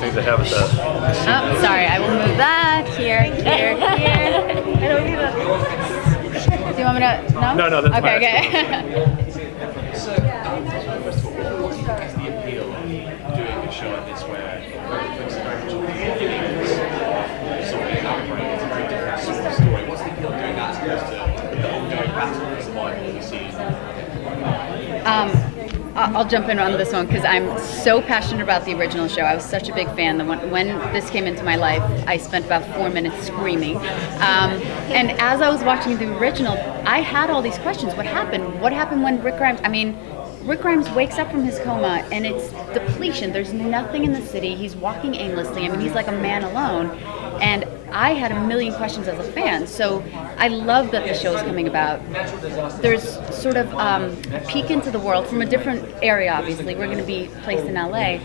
things they have at the. Oh, sorry, I will move that here, here, here. I don't need that. Do you want me to? No. No, that's okay. Okay. So, what do you think is the appeal of doing a show like this where it's very much sort of elaborate, it's a very different sort of story? What's the appeal of doing that as opposed to the ongoing battle for survival that we see? I'll jump in on this one because I'm so passionate about the original show. I was such a big fan that when this came into my life, I spent about 4 minutes screaming. And as I was watching the original, I had all these questions. What happened? What happened when Rick Grimes, Rick Grimes wakes up from his coma and it's depletion. There's nothing in the city. He's walking aimlessly. He's like a man alone. And I had a million questions as a fan, so I love that the show is coming about. There's sort of a peek into the world from a different area, obviously. We're going to be placed in LA,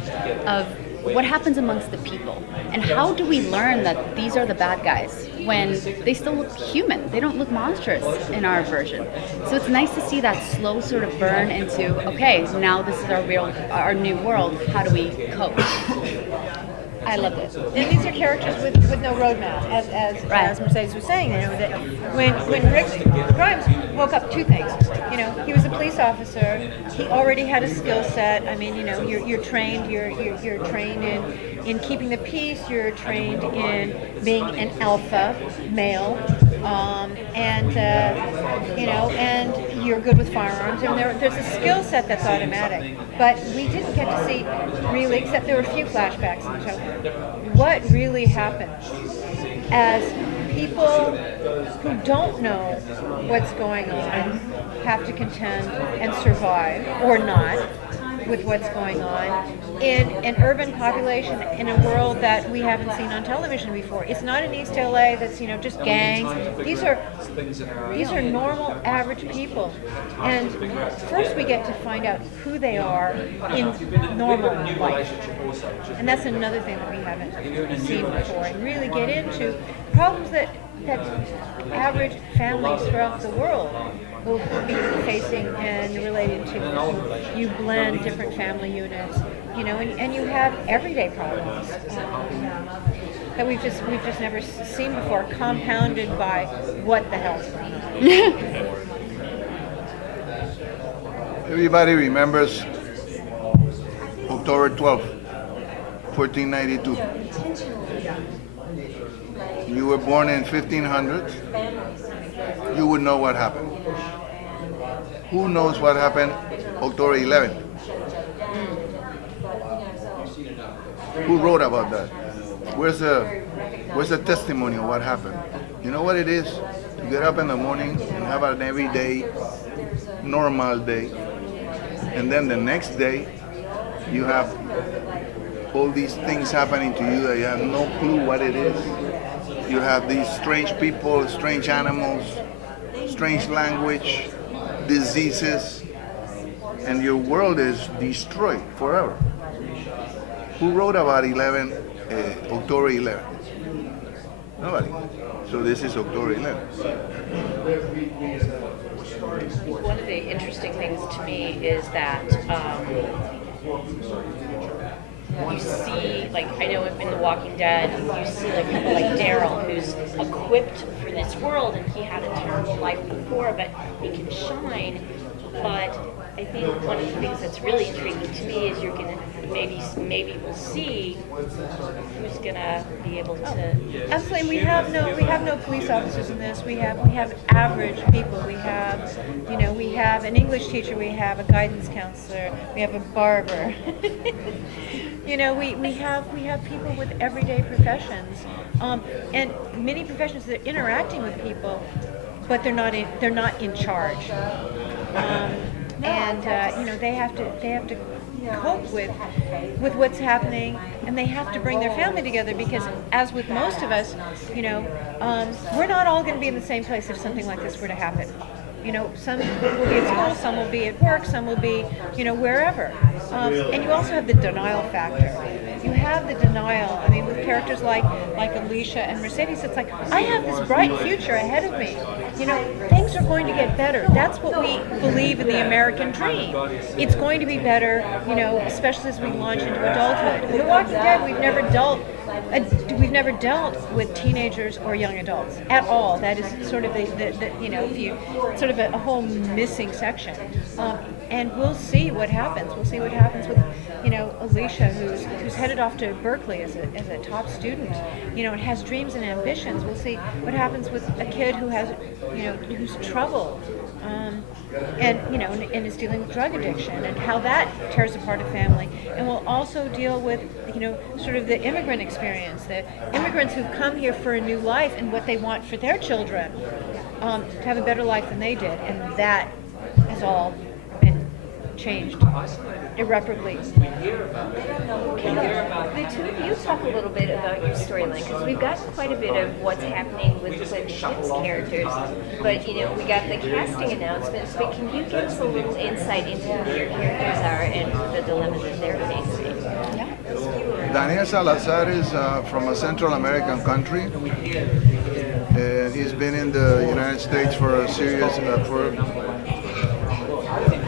of what happens amongst the people. And how do we learn that these are the bad guys when they still look human? They don't look monstrous in our version. So it's nice to see that slow sort of burn into, okay, now this is our new world. How do we cope? I loved it. And these are characters with no roadmap, as Mercedes was saying. That when Rick Grimes woke up, two things. He was a police officer. He already had a skill set. You're trained. You're trained in keeping the peace. You're trained in being an alpha male, and you're good with firearms. And there's a skill set that's automatic. But we didn't get to see really, except there were a few flashbacks in the show, what really happened as people who don't know what's going on have to contend and survive, or not, with what's going on in an urban population in a world that we haven't seen on television before. It's not in East LA that's just gangs. These are normal, average people. And first we get to find out who they are in normal life. And that's another thing that we haven't seen before. And really get into problems that average families throughout the world will be facing and related to. You blend different family units, and you have everyday problems that we've just never seen before, compounded by what the hell's going on. Everybody remembers October 12th, 1492. You were born in 1500, you would know what happened. Who knows what happened October 11th? Who wrote about that? Where's the testimony of what happened? You know what it is? To get up in the morning and have an everyday, normal day, and then the next day you have all these things happening to you that you have no clue what it is. You have these strange people, strange animals, strange language, diseases, and your world is destroyed forever. Who wrote about October 11th? Nobody. So this is October 11th. One of the interesting things to me is that you see, I know in The Walking Dead, you see people like Daryl, who's equipped for this world, and he had a terrible life before, but he can shine. But I think one of the things that's really intriguing to me is you're gonna maybe we'll see who's gonna be able to. Absolutely, we have no police officers in this. We have average people. We have an English teacher. We have a guidance counselor. We have a barber. we have people with everyday professions, and many professions that are interacting with people, but they're not in charge. They have to cope with what's happening, and they have to bring their family together, because as with most of us, we're not all going to be in the same place if something like this were to happen. You know, some will be at school, some will be at work, some will be, you know, wherever. And you also have the denial factor. You have the denial. I mean, with characters like Alicia and Mercedes, it's like, I have this bright future ahead of me. You know, things are going to get better. That's what we believe in the American dream. It's going to be better, you know, especially as we launch into adulthood. In The Walking Dead, we've never dealt with teenagers or young adults at all. That is sort of the you know, if you sort of a whole missing section. And we'll see what happens. We'll see what happens with, you know, Alicia, who's headed off to Berkeley as a top student, you know, and has dreams and ambitions. We'll see what happens with a kid who has, you know, who's troubled, and you know, and is dealing with drug addiction, and how that tears apart a family. And we'll also deal with, you know, sort of the immigrant experience, the immigrants who've come here for a new life and what they want for their children, to have a better life than they did, and that has all been changed irreparably. Can the two of you talk a little bit about your storyline? Because we've got quite a bit of what's happening with the ship's characters, but you know, we got the casting announcements, but can you give us a little insight into who your characters are and the dilemmas that they're facing? Yeah. Daniel Salazar is from a Central American country. He's been in the United States for a serious, for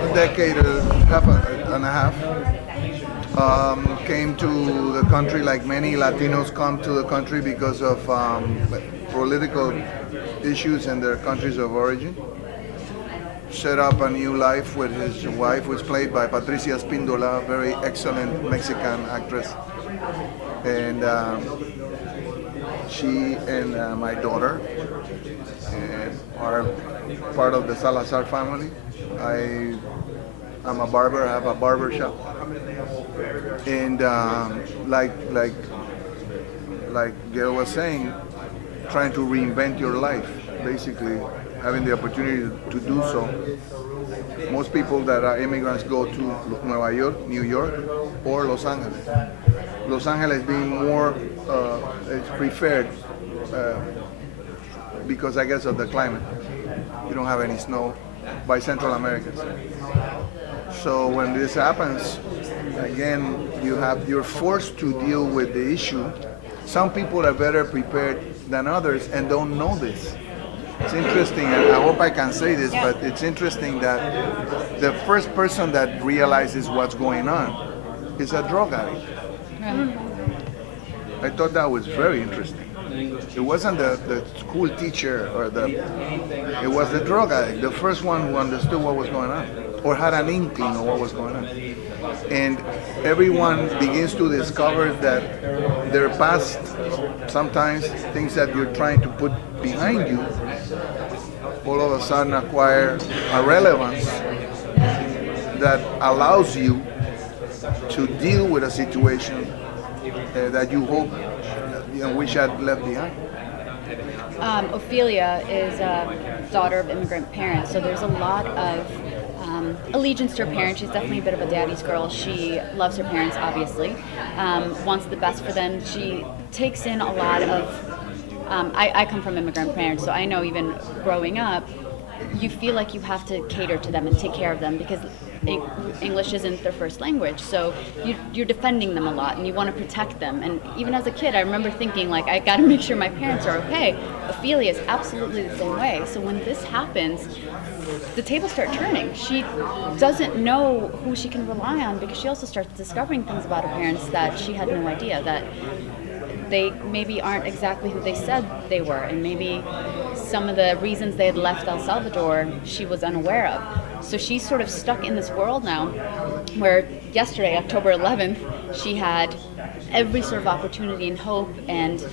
a decade and a half. Came to the country like many Latinos come to the country because of political issues in their countries of origin. Set up a new life with his wife, who is played by Patricia Espíndola, a very excellent Mexican actress. And she and my daughter are part of the Salazar family. I'm a barber. I have a barber shop, and like Gale was saying, trying to reinvent your life, basically having the opportunity to do so. Most people that are immigrants go to Nueva York, New York, or Los Angeles. Los Angeles being more it's preferred because I guess of the climate. You don't have any snow by Central Americans. So when this happens, again, you're forced to deal with the issue. Some people are better prepared than others and don't know this. It's interesting, and I hope I can say this, but it's interesting that the first person that realizes what's going on is a drug addict. I thought that was very interesting. It wasn't the school teacher it was the drug addict, the first one who understood what was going on, or had an inkling of what was going on. And everyone begins to discover that their past, sometimes things that you're trying to put behind you, all of a sudden acquire a relevance that allows you to deal with a situation that you hope, wish had left behind. Ophelia is a daughter of immigrant parents, so there's a lot of allegiance to her parents. She's definitely a bit of a daddy's girl. She loves her parents, obviously, wants the best for them. She takes in a lot of, I come from immigrant parents, so I know even growing up, you feel like you have to cater to them and take care of them because English isn't their first language, so you're defending them a lot and you want to protect them. And even as a kid, I remember thinking, like, I got to make sure my parents are okay. Ophelia is absolutely the same way. So when this happens, the tables start turning. She doesn't know who she can rely on because she also starts discovering things about her parents that she had no idea, that they maybe aren't exactly who they said they were, and maybe some of the reasons they had left El Salvador she was unaware of. So she's sort of stuck in this world now where yesterday, October 11th, she had every sort of opportunity and hope and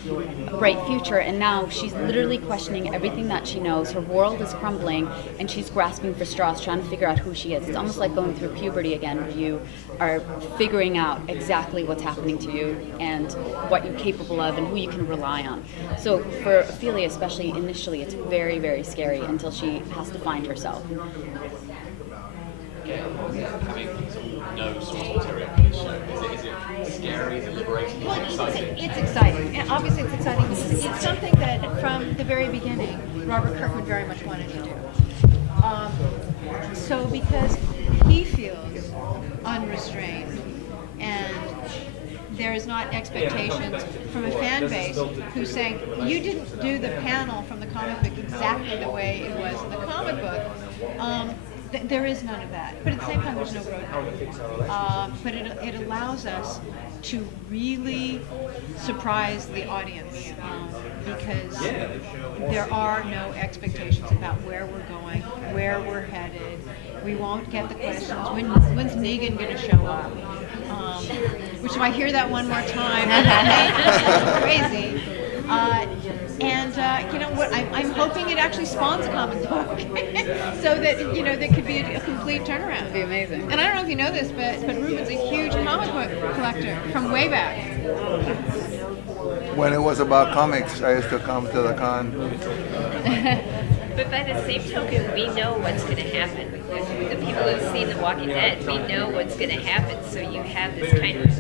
a bright future, and now she's literally questioning everything that she knows. Her world is crumbling and she's grasping for straws, trying to figure out who she is. It's almost like going through puberty again, where you are figuring out exactly what's happening to you and what you're capable of and who you can rely on. So for Ophelia especially, initially it's very, very scary until she has to find herself. Having no sort of ulterior motive. Is it scary? Is it liberating? Is it exciting? It's exciting. And obviously it's exciting. It's something that from the very beginning, Robert Kirkman very much wanted to do. So because he feels unrestrained and there is not expectations from a fan base who's saying, you didn't do the panel from the comic book exactly the way it was in the comic book. There is none of that. But at the same time, there's no roadmap. But it allows us to really surprise the audience because there are no expectations about where we're going, where we're headed. We won't get the questions, when's Negan going to show up? Which if I hear that one more time, it's crazy. You know what? I'm hoping it actually spawns a comic book, so that there could be a complete turnaround. That'd be amazing. And I don't know if you know this, but Ruben's a huge comic book collector from way back. When it was about comics, I used to come to the con. But by the same token, we know what's going to happen. The people who've seen The Walking Dead, we know what's going to happen. So you have this kind of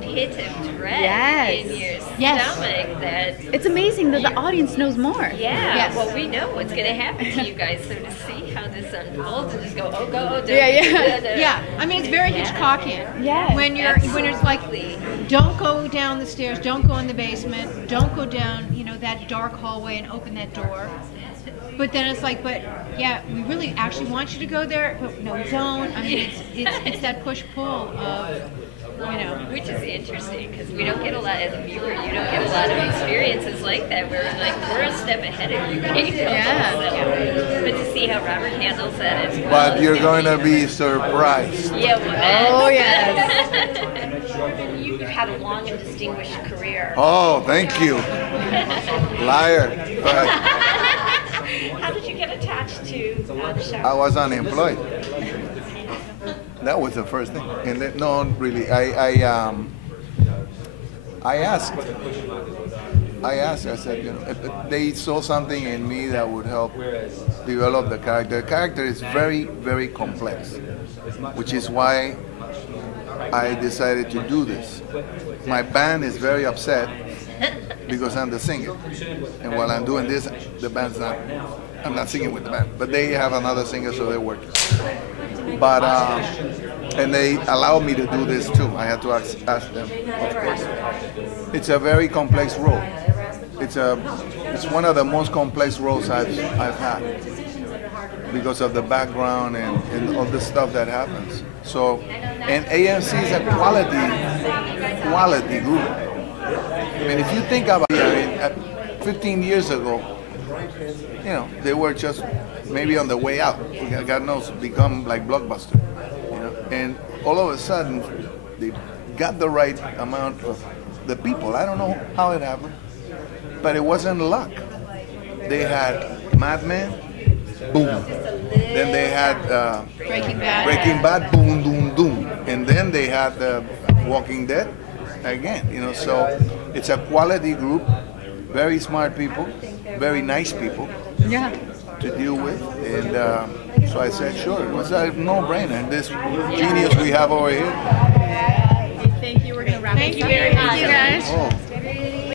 pit of dread in your stomach that... It's amazing that the audience knows more. Yeah, well, we know what's going to happen to you guys. So to see how this unfolds and just go, oh, go, don't. Yeah. I mean, it's very Hitchcockian. Yeah. When it's like, don't go down the stairs, don't go in the basement, don't go down, that dark hallway and open that door. But then it's like, we really actually want you to go there, but no, don't. I mean, it's that push-pull of, Which is interesting, because we don't get a lot, as a viewer, you don't get a lot of experiences like that, where we're a step ahead of you. But to see how Robert handles that as well. But you're going to be surprised. Yeah, oh, yes. You've had a long and distinguished career. Oh, thank you. Liar. But how did you get attached to the show? I was unemployed. That was the first thing. And then, no, really, I asked, I said, if they saw something in me that would help develop the character. The character is very, very complex, which is why I decided to do this. My band is very upset because I'm the singer. And while I'm doing this, the band's not, I'm not singing with the band, but they have another singer, so they're working. But, and they allowed me to do this too. I had to ask them, of course. It's a very complex role. It's one of the most complex roles I've had because of the background and all the stuff that happens. So, and AMC is a quality group. I mean, if you think about it, 15 years ago, they were just maybe on the way out. God knows, become like Blockbuster. And all of a sudden, they got the right amount of the people. I don't know how it happened, but it wasn't luck. They had Mad Men, boom. Then they had Breaking Bad, boom, boom, boom. And then they had Walking Dead again. So it's a quality group, very smart people, very nice people. Yeah. To deal with, and so I said, sure, it was a no-brainer. This genius we have over here. Thank you. We're going to wrap it up. Thank you very much. Thank you, guys. Oh.